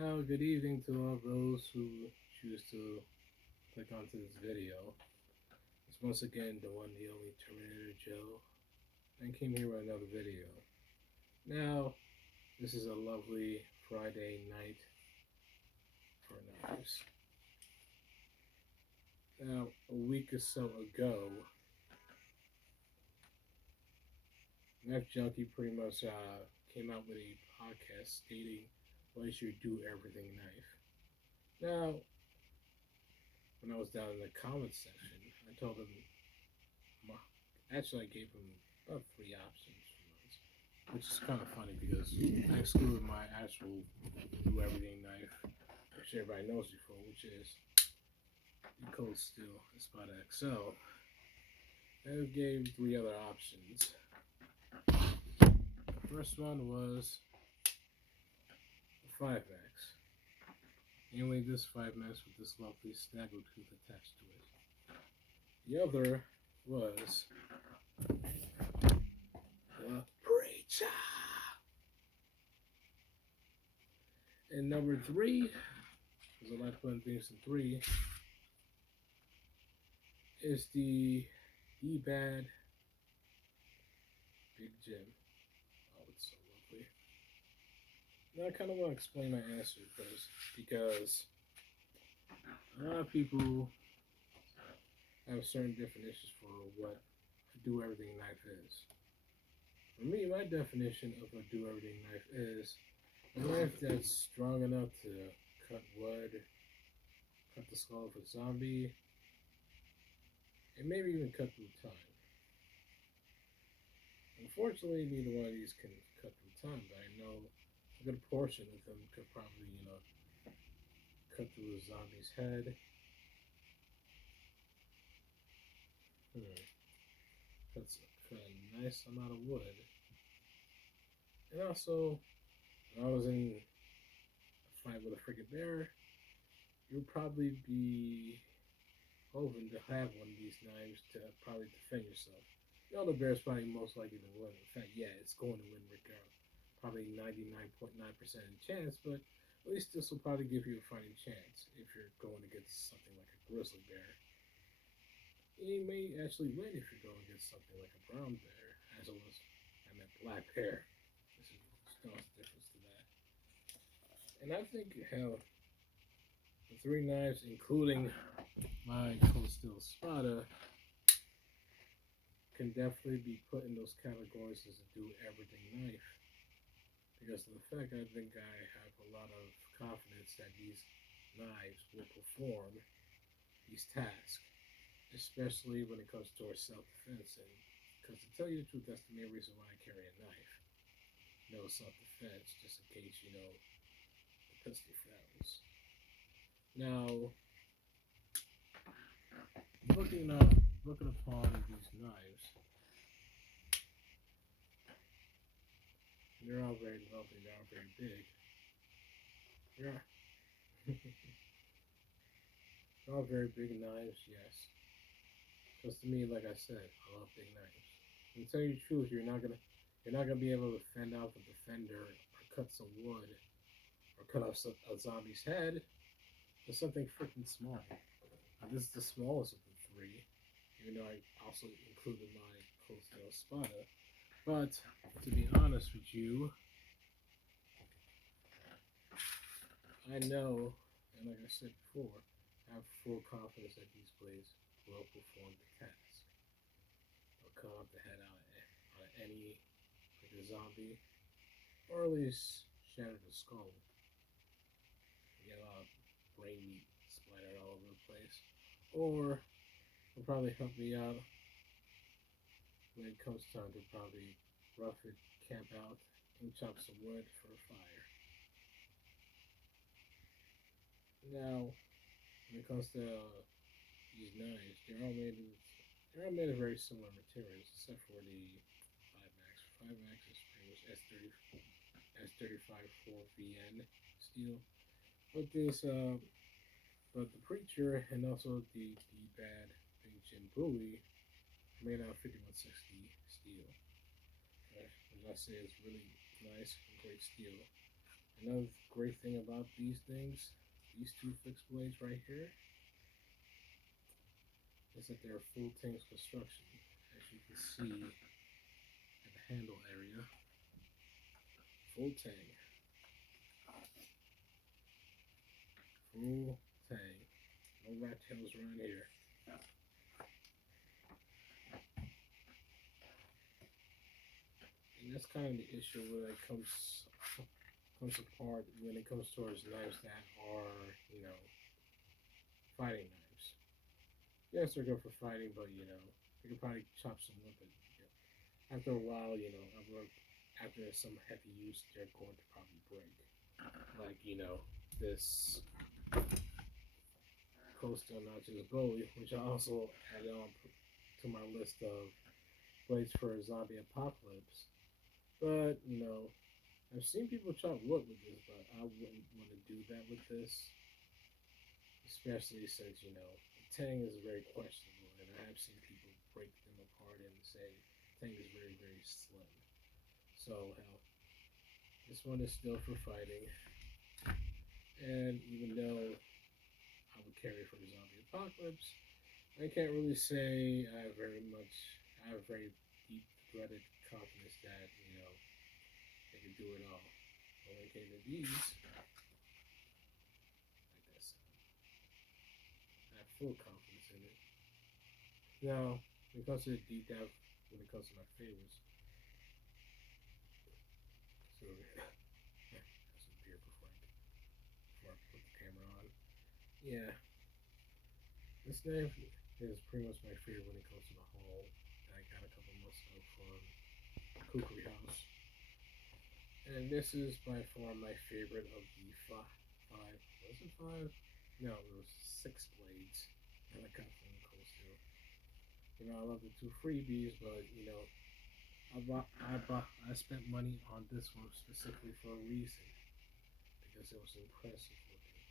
Now, good evening to all those who choose to click onto this video. It's once again the one, the only Terminator Joe, and came here with another video. Now, this is a lovely Friday night for knives. Now, a week or so ago, Knife Junkie pretty much came out with a podcast stating what is your do everything knife. Now, when I was down in the comments section, I told him, actually, I gave him about 3 options for those, which is kind of funny because I excluded my actual do everything knife, which everybody knows before, which is the Cold Steel Espada XL. And I gave 3 other options. The first one was a 5-max. Namely, this 5-max with this lovely snaggle tooth attached to it. The other was the Preacher. And number 3, because I like putting things in 3, is the D-Bad Big Jim. Oh, it's so lovely. Now I kind of want to explain my answer first because a lot of people have certain definitions for what a do-everything knife is. For me, my definition of a do-everything knife is a knife that's strong enough to cut wood, cut the skull of a zombie, and maybe even cut through time. Unfortunately, neither one of these can cut through time, but I know a good portion of them could probably, cut through a zombie's head. Cuts a nice amount of wood. And also, when I was in a fight with a freaking bear, you'd probably be hoping to have one of these knives to probably defend yourself. You know the bear's probably most likely to win. In fact, yeah, it's going to win regardless. Probably 99.9% chance, but at least this will probably give you a fighting chance if you're going against something like a grizzly bear. You may actually win if you're going against something like a brown bear, as it was, I meant black bear. There's no difference to that. And I think how the 3 knives, including my Cold Steel Espada, can definitely be put in those categories as a do everything knife. Because of the fact I think I have a lot of confidence that these knives will perform these tasks, especially when it comes towards self-defense. And because to tell you the truth, that's the main reason why I carry a knife. No self-defense, just in case, the pistol fails. Now, looking upon these knives, they're all very lovely, they're all very big. Yeah. They're all very big knives, yes. Because to me, like I said, I love big knives. And to tell you the truth, you're not gonna be able to fend off a defender or cut some wood or cut off a zombie's head with something freaking small. Now, this is the smallest of the 3, even though I also included my Cold Steel Espada. But to be honest with you, I know, and like I said before, I have full confidence that these blades will perform the task. They'll cut off the head out of any like a zombie, or at least shatter the skull. You get a lot of brain meat splattered all over the place. Or will probably help me out when it comes time to probably rough it, camp out, and chop some wood for a fire. Now, when it comes to these knives, they're all made of very similar materials, except for the 5-max. 5-max is pretty much S35 4VN steel. But but the Preacher and also the Bad Big Jim Bowie are made out of 5160 steel, which I say is really nice and great steel. Another great thing about these things, these two fixed blades right here, is that they're full tanks construction. As you can see at the handle area, full tang, full tang. No rat tails around here. And that's kind of the issue when it comes apart when it comes towards knives that are, fighting knives. Yes, they're good for fighting, but you can probably chop some wood. But after a while, after some heavy use, they're going to probably break. Like this coastal notches bowie, which I also added on to my list of blades for a zombie apocalypse. But I've seen people chop wood with this, but I wouldn't want to do that with this, especially since the tang is very questionable, and I have seen people break them apart and say tang is very very slim. So hell, this one is still for fighting, and even though I would carry for a zombie apocalypse, I can't really say I have very deep threaded confidence that they can do it all. But when it came to these, like that sound, I have full confidence in it. Now, when it comes to the deep dive, when it comes to my favorites, so yeah, have some beer before I put the camera on. Yeah, this knife is pretty much my favorite when it comes to the haul that I got a couple months ago from Kukri House. And this is by far my favorite of the five. Was it five? No, it was six blades that I got from the coastal. I love the two freebies, but I spent money on this one specifically for a reason because it was impressive looking.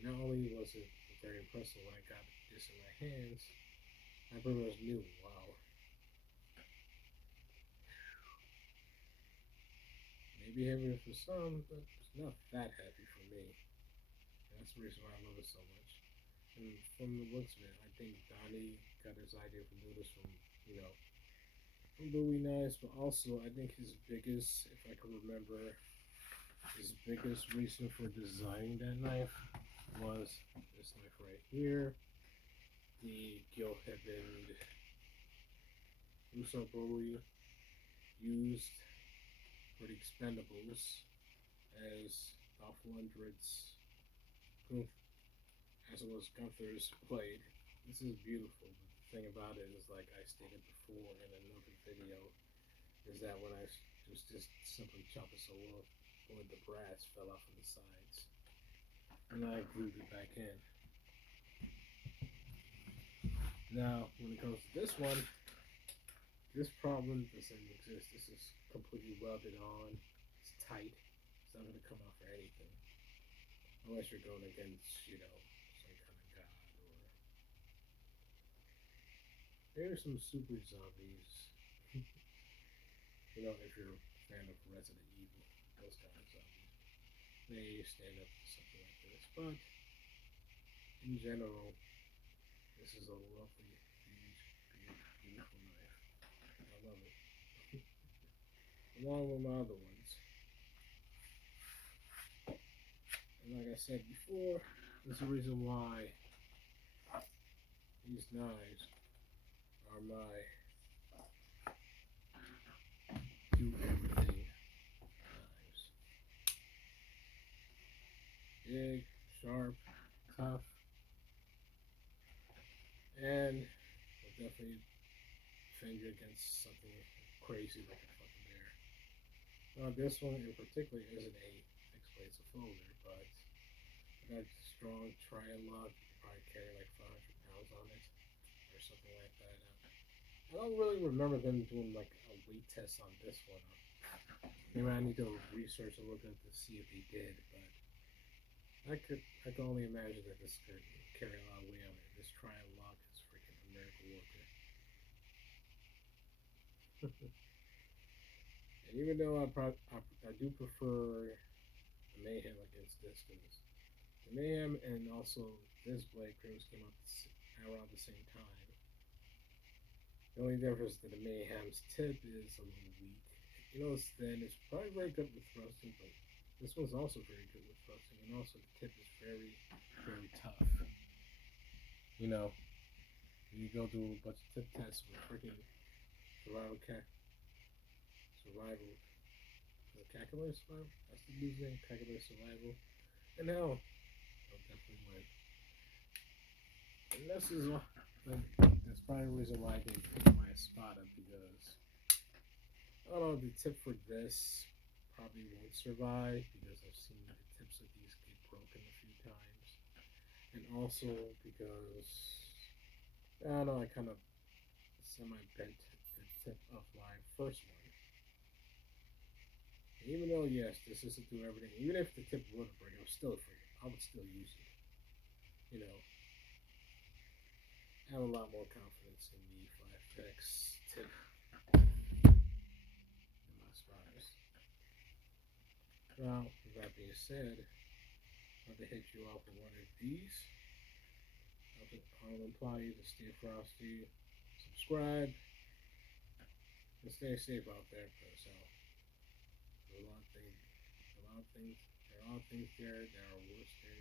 And not only was it very impressive when I got this in my hands, I pretty much knew, wow, maybe heavier for some, but it's not that heavy for me. And that's the reason why I love it so much. And from the looks of it, I think Donnie got his idea for doing this from Bowie knives, but also I think his biggest, if I can remember, his biggest reason for designing that knife was this knife right here, the Gil Hebend Russo Bowie used for the Expendables as Dolph Lundgren's as it was Gunther's blade. This is beautiful. But the thing about it is, like I stated before in another video, is that when I just simply chopped it so well, the brass fell off on the sides, and I glued it back in. Now, when it comes to this one, this problem doesn't exist. This is completely welded on. It's tight. It's not going to come off for anything, unless you're going against, some kind of god or maybe some super zombies. If you're a fan of Resident Evil, those kind of zombies may stand up to something like this. But in general, this is a lovely, huge, beautiful knife. I love it. Along with my other ones. And like I said before, there's a reason why these knives are my do everything knives. Big, sharp, tough, and will definitely defend you against something crazy like a fucking bear. Now, this one in particular isn't a fixed blade, it's a folder, but it got strong tri-lock. You could probably carry like 500 pounds on it or something like that. I don't really remember them doing like a weight test on this one. Maybe I need to research a little bit to see if they did, but I can only imagine that this could carry a lot of weight on it. This tri-lock is freaking a miracle worker. And even though I do prefer this because the Mayhem and also this blade pretty much came out around the same time. The only difference that the Mayhem's tip is a little weak. You know, it's thin. It's probably very good with thrusting, but this one's also very good with thrusting, and also the tip is very, very tough. You know, you go do a bunch of tip tests with freaking survival survival, calculator survival. That's the using calculator survival, and now I'll definitely win. And this is that's probably the reason why I didn't pick my Espada because I don't know the tip for this probably won't survive because I've seen the tips of these get broken a few times, and also because I don't know I kind of semi bent the tip of my first one. Even though yes, this is to do everything. Even if the tip would break, I would still use it. You know, I have a lot more confidence in the 5X tip in my spotters. Now, with that being said, I'm going to hit you off with one of these. I'll imply you to stay frosty, subscribe, and stay safe out there because there's a lot of things, there are a lot of things there that are worse than